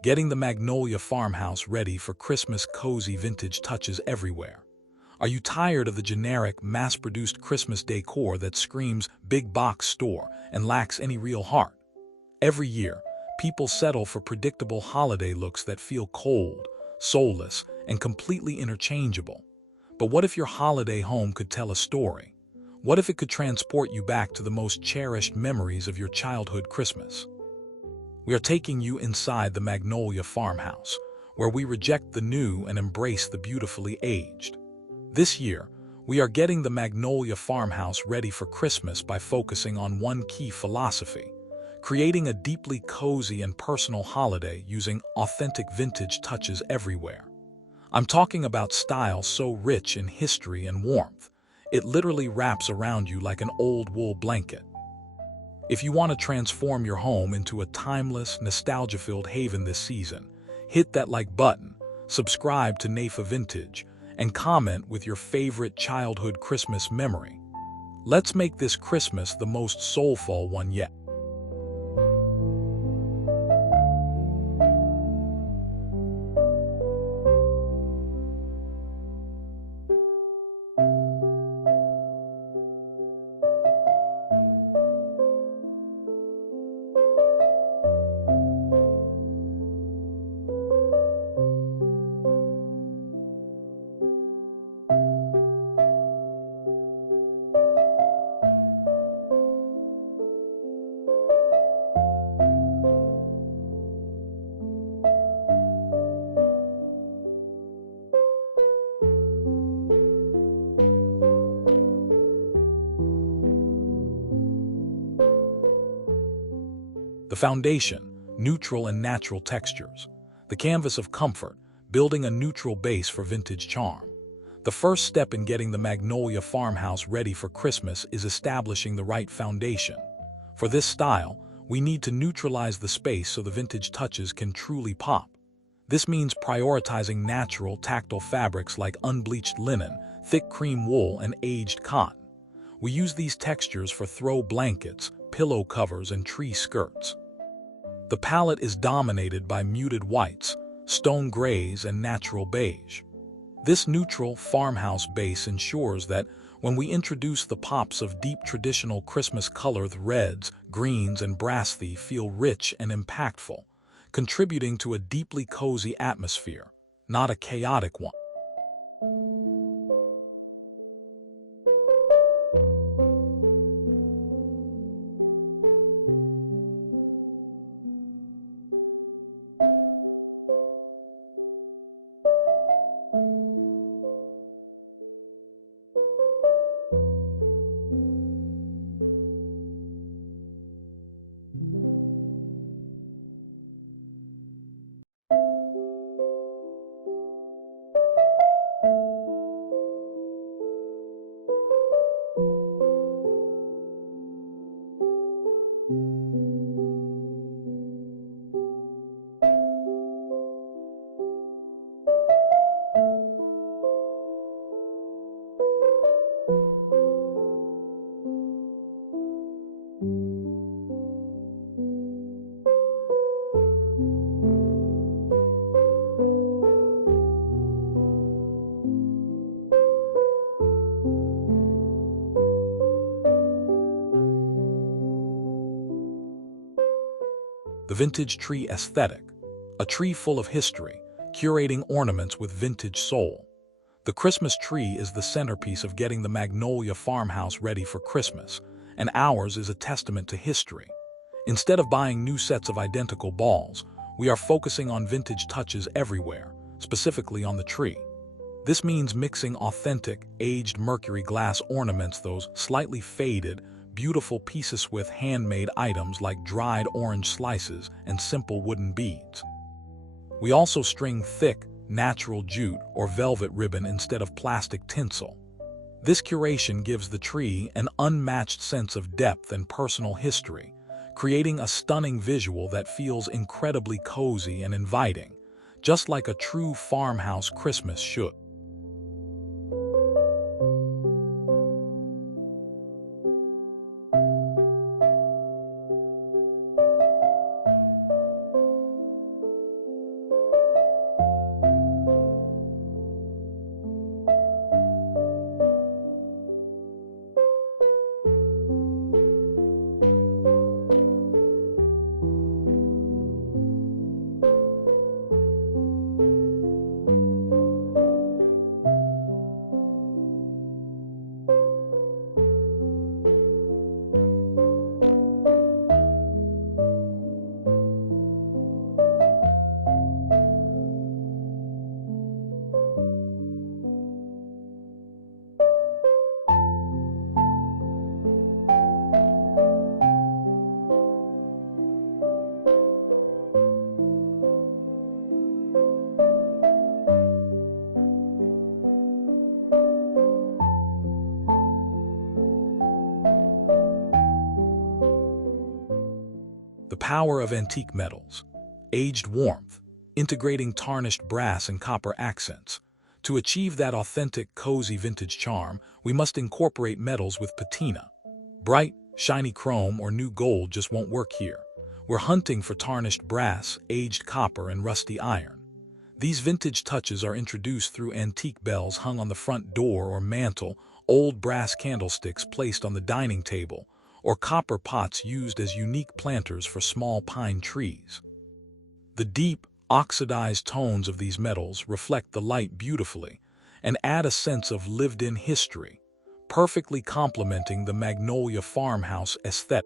Getting the Magnolia Farmhouse ready for Christmas cozy vintage touches everywhere. Are you tired of the generic, mass-produced Christmas decor that screams big box store and lacks any real heart? Every year, people settle for predictable holiday looks that feel cold, soulless, and completely interchangeable. But what if your holiday home could tell a story? What if it could transport you back to the most cherished memories of your childhood Christmas? We are taking you inside the Magnolia Farmhouse, where we reject the new and embrace the beautifully aged. This year, we are getting the Magnolia Farmhouse ready for Christmas by focusing on one key philosophy: creating a deeply cozy and personal holiday using authentic vintage touches everywhere. I'm talking about style so rich in history and warmth, it literally wraps around you like an old wool blanket. If you want to transform your home into a timeless, nostalgia-filled haven this season, hit that like button, subscribe to NAFA Vintage, and comment with your favorite childhood Christmas memory. Let's make this Christmas the most soulful one yet. The foundation, neutral and natural textures. The canvas of comfort, building a neutral base for vintage charm. The first step in getting the Magnolia Farmhouse ready for Christmas is establishing the right foundation. For this style, we need to neutralize the space so the vintage touches can truly pop. This means prioritizing natural, tactile fabrics like unbleached linen, thick cream wool, and aged cotton. We use these textures for throw blankets, pillow covers, and tree skirts. The palette is dominated by muted whites, stone grays, and natural beige. This neutral farmhouse base ensures that when we introduce the pops of deep traditional Christmas colors, reds, greens, and brass, they feel rich and impactful, contributing to a deeply cozy atmosphere, not a chaotic one. The vintage tree aesthetic, a tree full of history, curating ornaments with vintage soul. The Christmas tree is the centerpiece of getting the Magnolia Farmhouse ready for Christmas, and ours is a testament to history. Instead of buying new sets of identical balls, we are focusing on vintage touches everywhere, specifically on the tree. This means mixing authentic, aged mercury glass ornaments, those slightly faded, beautiful pieces, with handmade items like dried orange slices and simple wooden beads. We also string thick, natural jute or velvet ribbon instead of plastic tinsel. This curation gives the tree an unmatched sense of depth and personal history, creating a stunning visual that feels incredibly cozy and inviting, just like a true farmhouse Christmas should. The power of antique metals. Aged warmth, integrating tarnished brass and copper accents. To achieve that authentic, cozy vintage charm, we must incorporate metals with patina. Bright, shiny chrome or new gold just won't work here. We're hunting for tarnished brass, aged copper, and rusty iron. These vintage touches are introduced through antique bells hung on the front door or mantel, old brass candlesticks placed on the dining table, or copper pots used as unique planters for small pine trees. The deep, oxidized tones of these metals reflect the light beautifully and add a sense of lived-in history, perfectly complementing the Magnolia Farmhouse aesthetic.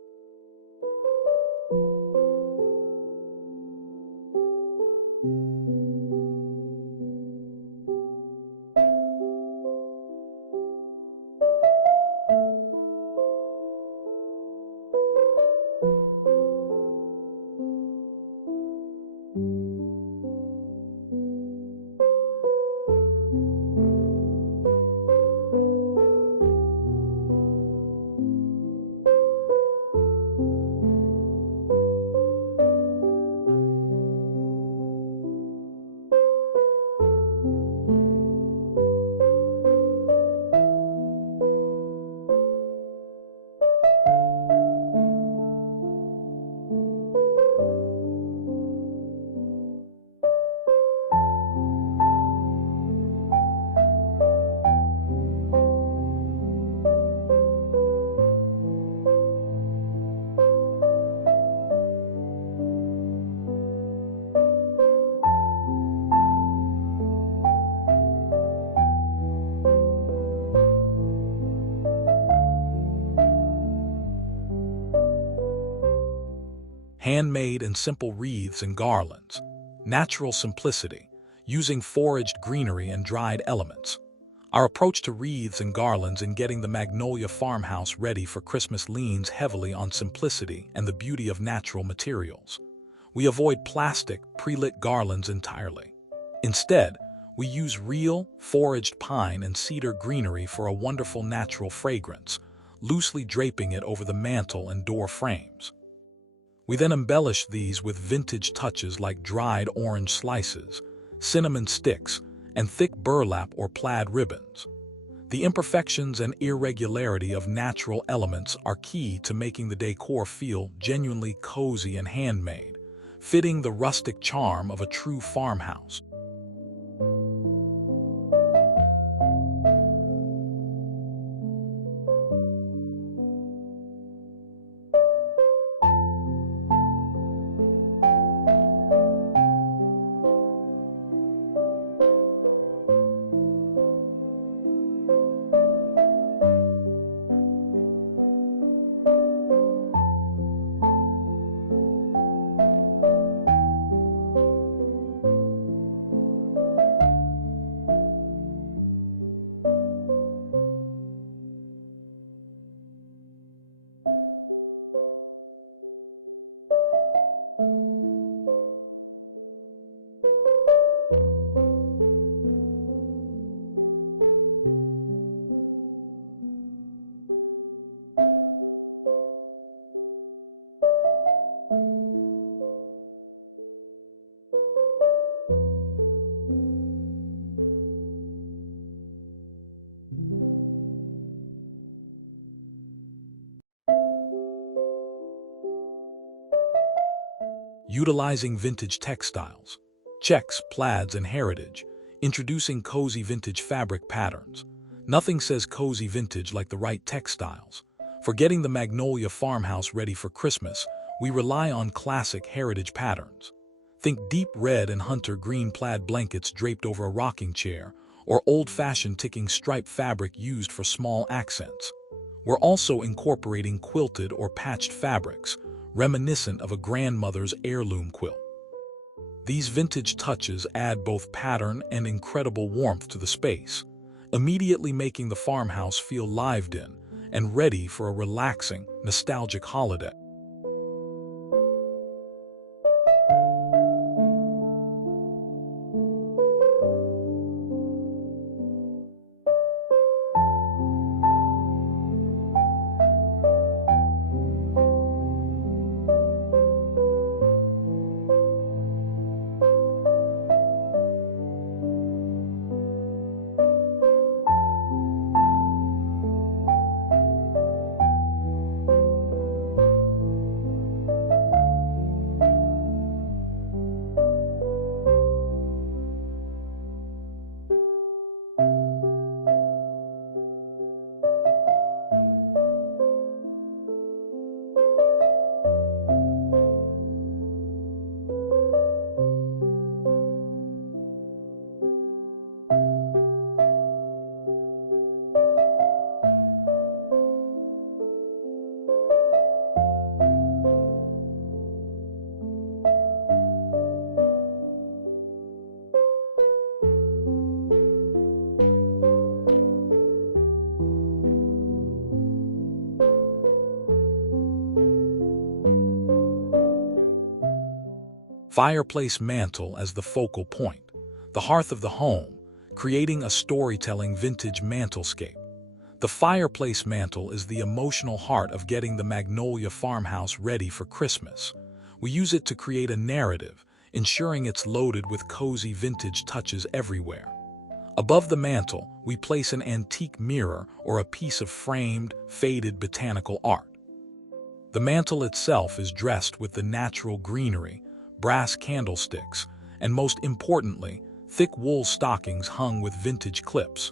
Handmade and simple wreaths and garlands. Natural simplicity, using foraged greenery and dried elements. Our approach to wreaths and garlands in getting the Magnolia Farmhouse ready for Christmas leans heavily on simplicity and the beauty of natural materials. We avoid plastic, pre-lit garlands entirely. Instead, we use real, foraged pine and cedar greenery for a wonderful natural fragrance, loosely draping it over the mantel and door frames. We then embellish these with vintage touches like dried orange slices, cinnamon sticks, and thick burlap or plaid ribbons. The imperfections and irregularity of natural elements are key to making the decor feel genuinely cozy and handmade, fitting the rustic charm of a true farmhouse. Utilizing vintage textiles, checks, plaids, and heritage, introducing cozy vintage fabric patterns. Nothing says cozy vintage like the right textiles. For getting the Magnolia Farmhouse ready for Christmas, we rely on classic heritage patterns. Think deep red and hunter green plaid blankets draped over a rocking chair, or old-fashioned ticking stripe fabric used for small accents. We're also incorporating quilted or patched fabrics, reminiscent of a grandmother's heirloom quilt. These vintage touches add both pattern and incredible warmth to the space, immediately making the farmhouse feel lived in and ready for a relaxing, nostalgic holiday. Fireplace mantle as the focal point, the hearth of the home, creating a storytelling vintage mantelscape. The fireplace mantle is the emotional heart of getting the Magnolia Farmhouse ready for Christmas. We use it to create a narrative, ensuring it's loaded with cozy vintage touches everywhere. Above the mantle, we place an antique mirror or a piece of framed, faded botanical art. The mantle itself is dressed with the natural greenery, brass candlesticks, and most importantly, thick wool stockings hung with vintage clips.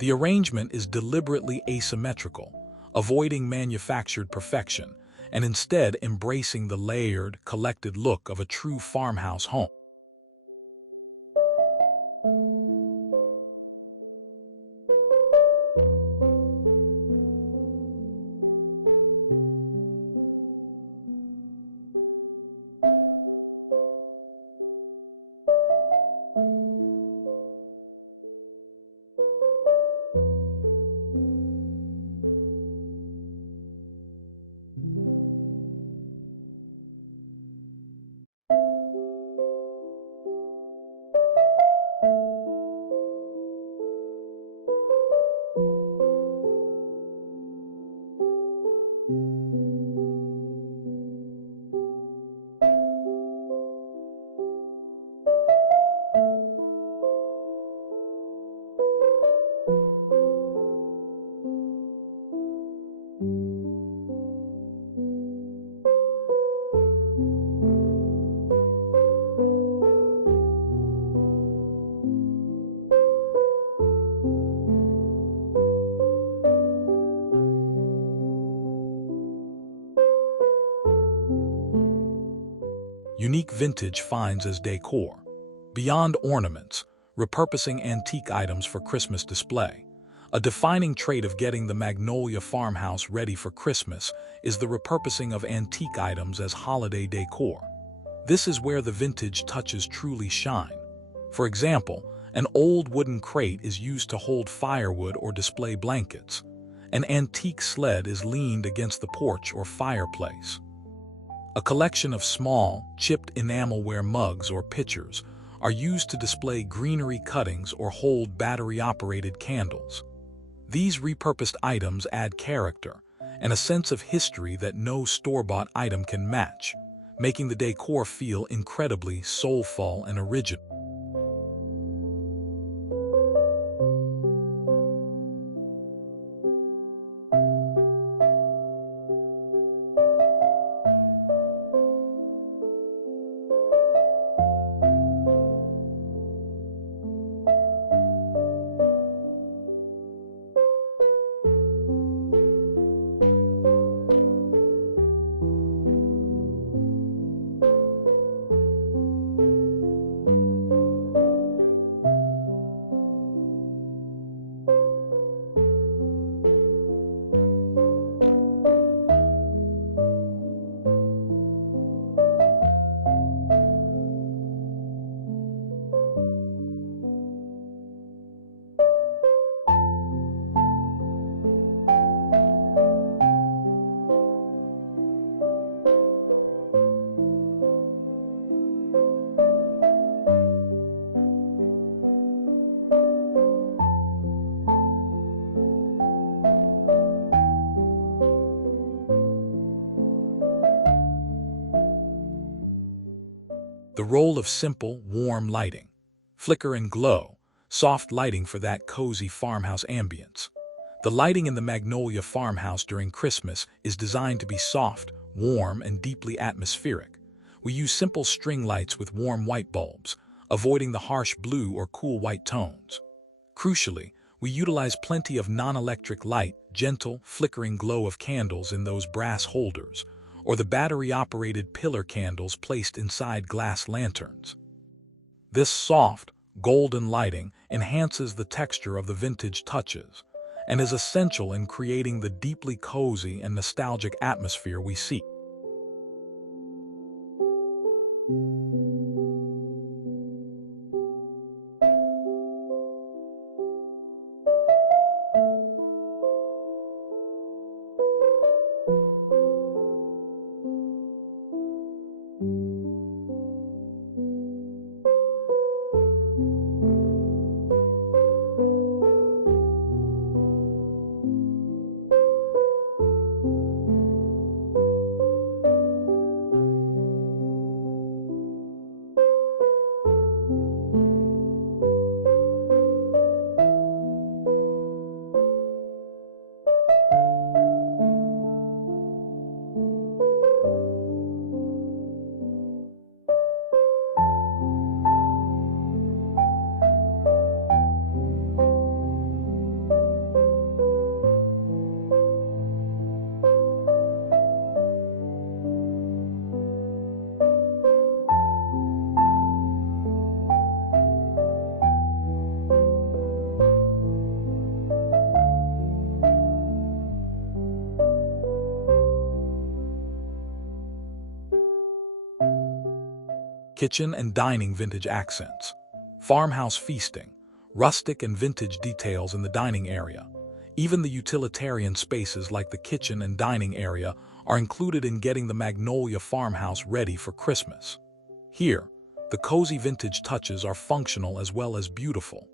The arrangement is deliberately asymmetrical, avoiding manufactured perfection, and instead embracing the layered, collected look of a true farmhouse home. Unique vintage finds as decor. Beyond ornaments, repurposing antique items for Christmas display. A defining trait of getting the Magnolia Farmhouse ready for Christmas is the repurposing of antique items as holiday decor. This is where the vintage touches truly shine. For example, an old wooden crate is used to hold firewood or display blankets. An antique sled is leaned against the porch or fireplace. A collection of small, chipped enamelware mugs or pitchers are used to display greenery cuttings or hold battery-operated candles. These repurposed items add character and a sense of history that no store-bought item can match, making the decor feel incredibly soulful and original. The role of simple, warm lighting. Flicker and glow, soft lighting for that cozy farmhouse ambience. The lighting in the Magnolia Farmhouse during Christmas is designed to be soft, warm, and deeply atmospheric. We use simple string lights with warm white bulbs, avoiding the harsh blue or cool white tones. Crucially, we utilize plenty of non-electric light, gentle, flickering glow of candles in those brass holders, or the battery-operated pillar candles placed inside glass lanterns. This soft, golden lighting enhances the texture of the vintage touches and is essential in creating the deeply cozy and nostalgic atmosphere we seek. kitchen and dining vintage accents, farmhouse feasting, rustic and vintage details in the dining area. Even the utilitarian spaces like the kitchen and dining area are included in getting the Magnolia Farmhouse ready for Christmas. Here, the cozy vintage touches are functional as well as beautiful.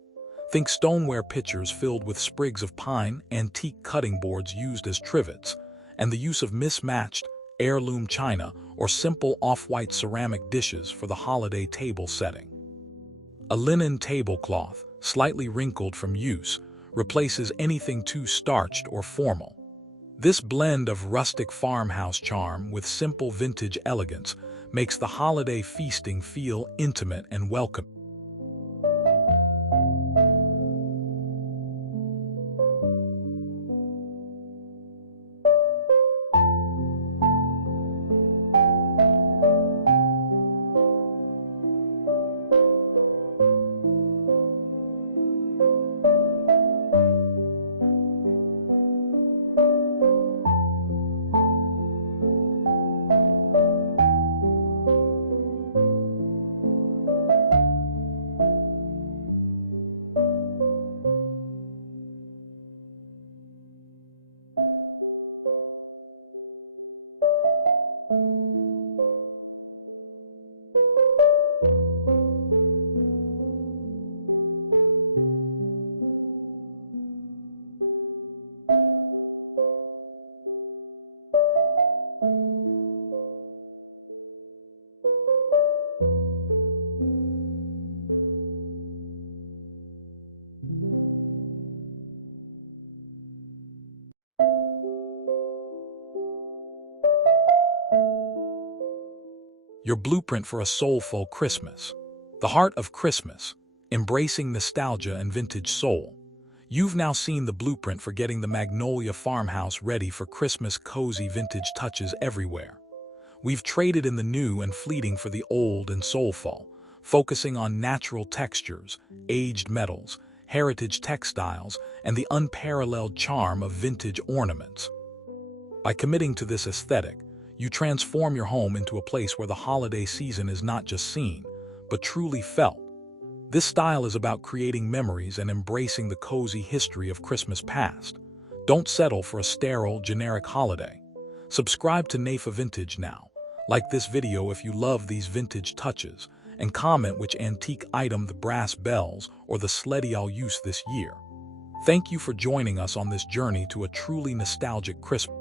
Think stoneware pitchers filled with sprigs of pine, antique cutting boards used as trivets, and the use of mismatched, heirloom china or simple off-white ceramic dishes for the holiday table setting. A linen tablecloth, slightly wrinkled from use, replaces anything too starched or formal. This blend of rustic farmhouse charm with simple vintage elegance makes the holiday feasting feel intimate and welcoming. Your blueprint for a soulful Christmas. The heart of Christmas, embracing nostalgia and vintage soul. You've now seen the blueprint for getting the Magnolia Farmhouse ready for Christmas. Cozy vintage touches everywhere. We've traded in the new and fleeting for the old and soulful, focusing on natural textures, aged metals, heritage textiles, and the unparalleled charm of vintage ornaments. By committing to this aesthetic, you transform your home into a place where the holiday season is not just seen, but truly felt. This style is about creating memories and embracing the cozy history of Christmas past. Don't settle for a sterile, generic holiday. Subscribe to NAFA Vintage now. Like this video if you love these vintage touches, and comment which antique item, the brass bells or the sleddy, I'll use this year. Thank you for joining us on this journey to a truly nostalgic Christmas.